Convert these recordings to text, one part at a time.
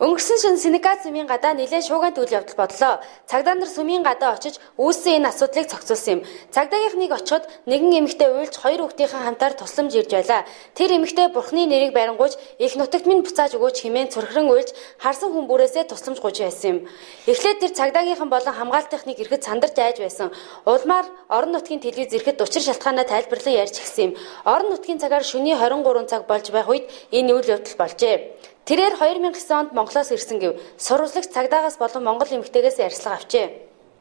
Өнгөрсөн шөнө Сенегал сүмийн гадаа нэлээд шуугиан үйл явдал бодлоо. Цагдаа нар сүмийн гадаа очиж үүссэн энэ асуудлыг цогцолсон юм. Цагдаагийнх нэг очиход нэгэн эмэгтэй уйлж хоёр хүүхдийнхээ хамтаар тусламж ирж байлаа. Тэр эмэгтэй бурхны нэрийг барингуйж их нутагт минь буцааж өгөөч хэмээн цурхран уйлж харсан хүн бүрээсээ тусламж гуйж байсан юм. Эхлээд тэр цагдаагийнхан болон хамгаалтынхныг ирэхэд сандарч айж байсан. Улмаар орон нутгийн телевиз ирэхэд учир шалтгаанаа тайлбарлан ярьж гисэн юм. Орон нутгийн цагаар шөнийн 23 цаг болж байх үед энэ үйл явдал болжээ. Тэрээр 2009 онд Монголоос ирсэн гэв. Сурвалжлагч цагдаагаас болон Монгол эмэгтэйгээс ярьцлага авчээ.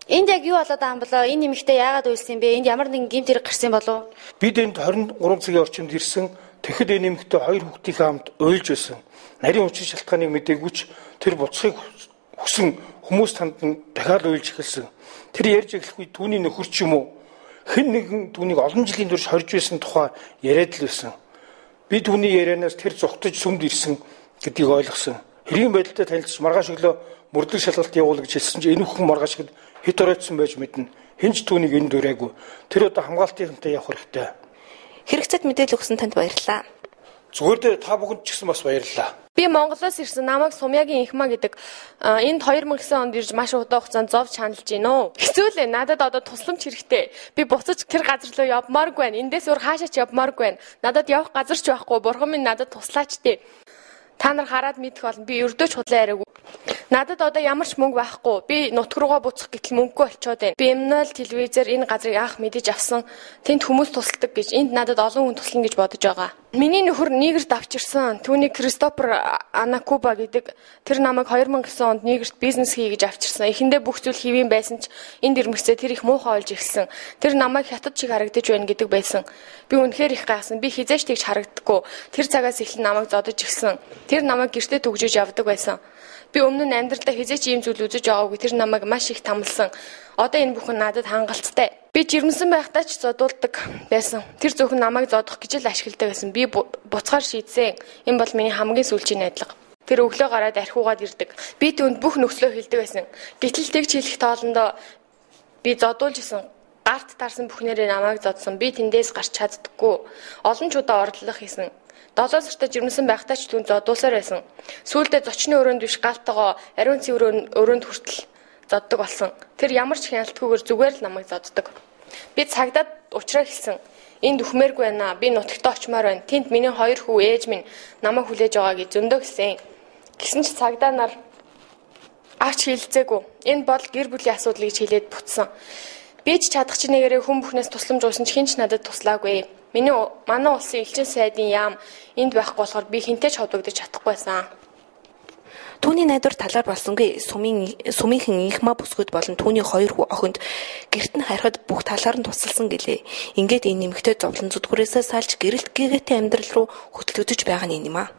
Энд яг юу болоод байгаа юм болоо? Энэ эмэгтэй яагаад уйлсан юм бэ? Энд ямар нэгэн гэмт хэрэг гарсан болов? Бид энд 23 цагийн орчимд ирсэн. Тэгэхэд энэ эмэгтэй хоёр хүүхдийнхээ хамт уйлж байсан. Нарийн учир шалтгааныг мэдээгүйч тэр буцахыг хүсэн хүмүүс танд нь дахиад уйлж эхэлсэн. Тэр ярьж эхлэх үед түүний нөхөр ч юм уу хэн нэгэн түүнийг олон жилийн турш хорж байсан тухай яриад л байсан. Би түүний ярианаас тэр зүхтаж сүмд ирсэн гэдгийг ойлгосон. Хэргийн байдалтай танилцж маргааш өглөө мөрдлөг шалгалт явуул гэж хэлсэн чинь энэ бүхэн маргаашд хэд оройтсон байж мэднэ. Хинч түүнийг энд дураагүй. Тэр одоо хамгаалтынхантай явах хэрэгтэй. Хэрэгцээд мэдээлэл өгсөн танд баярлалаа. Зүгээр та бүхэнд ч гэсэн бас баярлалаа. Би Монголоос ирсэн намайг Сумьягийн Инхма гэдэг энд 2009 онд ирж маш удаан хугацаанд зов чаналж гинөө. Хэцүү лээ. Надад одоо тусламж хэрэгтэй. Би буцаж тэр газар руу явмааргүй байна. Эндээс өөр хаашаа ч явмааргүй байна. Надад явах газар ч байхгүй. Бурхан минь надад туслаач дээ. Та нар хараад мэдэх болно. Би өрдөөч худлаа яриаг. Надад одоо ямар ч мөнгө байхгүй. Би нутг руугаа буцах гэтэл мөнгөгүй болчиход байна. Би Эмнэл телевизээр энэ газрыг анх мэдэж авсан. Тэнд хүмүүс тусалдаг гэж, энд надад олон хүн туслана гэж бодож байгаа. Миний нөхөр Нигерт авчирсан. Түүний Кристофер Анакуба гэдэг тэр намайг 2009 онд Нигерт бизнес хий гэж авчирсан. Эхэндээ бүх зүйл хэвэн байсан ч энд ирмэгцээ тэр их муухай олж эхэлсэн. Тэр намайг хятад шиг харагдаж байна гэдэг байсан. Би үнэхээр их гайхсан. Би хизээч тэгж харагддаггүй. Тэр цагаас эхлэн намайг зодож эхэлсэн. Тэр намайг гэртээ түгжиж явдаг байсан. Би өмнө нь амьдралдаа хизээч ийм зүйл үзэж байгаагүй. Тэр намайг маш их тамлсан. Одоо энэ бүхэн надад хангалттай. Би жирэмсэн байхдаа ч зодуулдаг байсан. Тэр зөвхөн намайг зодох гэж л ашигладаг байсан. Би буцахаар шийдсэн. Энэ бол миний хамгийн сүүлчийн найдлага. Тэр өглөө гараад архиугаад ирдэг. Би түүнд бүх нөхцлөө хэлдэг байсан. Гэтэл тэгж хэлэх тоолондоо би зодуулж исэн. Гарт тарсан бүхнээрээ намайг зодсон. Би тэндээс гарч чаддаггүй. Олон ч удаа ордлох хийсэн. 7 сартай жирэмсэн байхдаа ч түн зодуулсаар байсан. Сүүлдээ зочны өрөөнд биш галтайгоо ариун цэвэр өрөөнд хүртэл зоддог болсон. Тэр ямар ч хяналтгүйгээр зүгээр л намайг зоддог. Би цагдаад уучраа хэлсэн. Энд өхмээргүй байна. Би нутагтаа очимоор байна. Тэнд миний хоёр хүү ээж минь намайг хүлээж байгаа гэж зөндөө хэлсэн. Гэсэн ч цагдаа нар авч хэлцээгүй. Энэ бол гэр бүлийн асуудал гэж хэлээд буцсан. Би ч чадах чинээрээ хүн бүхнээс тусламж уусан ч хинч надад туслаагүй. Манай улсын элчин сайдын яам энд байхгүй болохоор би хинтэй ч холбогдож чадахгүй байсан. Түүний найдвар талаар болсонгүй сумийнхэн Инхма бүсгүүд болон түүний хоёр хүү охинд гэрт нь харахад бүх талаар нь тусалсан гэлээ. Ингээд энэ нэмэгтэй зовлон зүдгүрээсээ салж гэрэлт гээгээтэй амьдрал руу хөтлөгдөж байгаа нь юм а.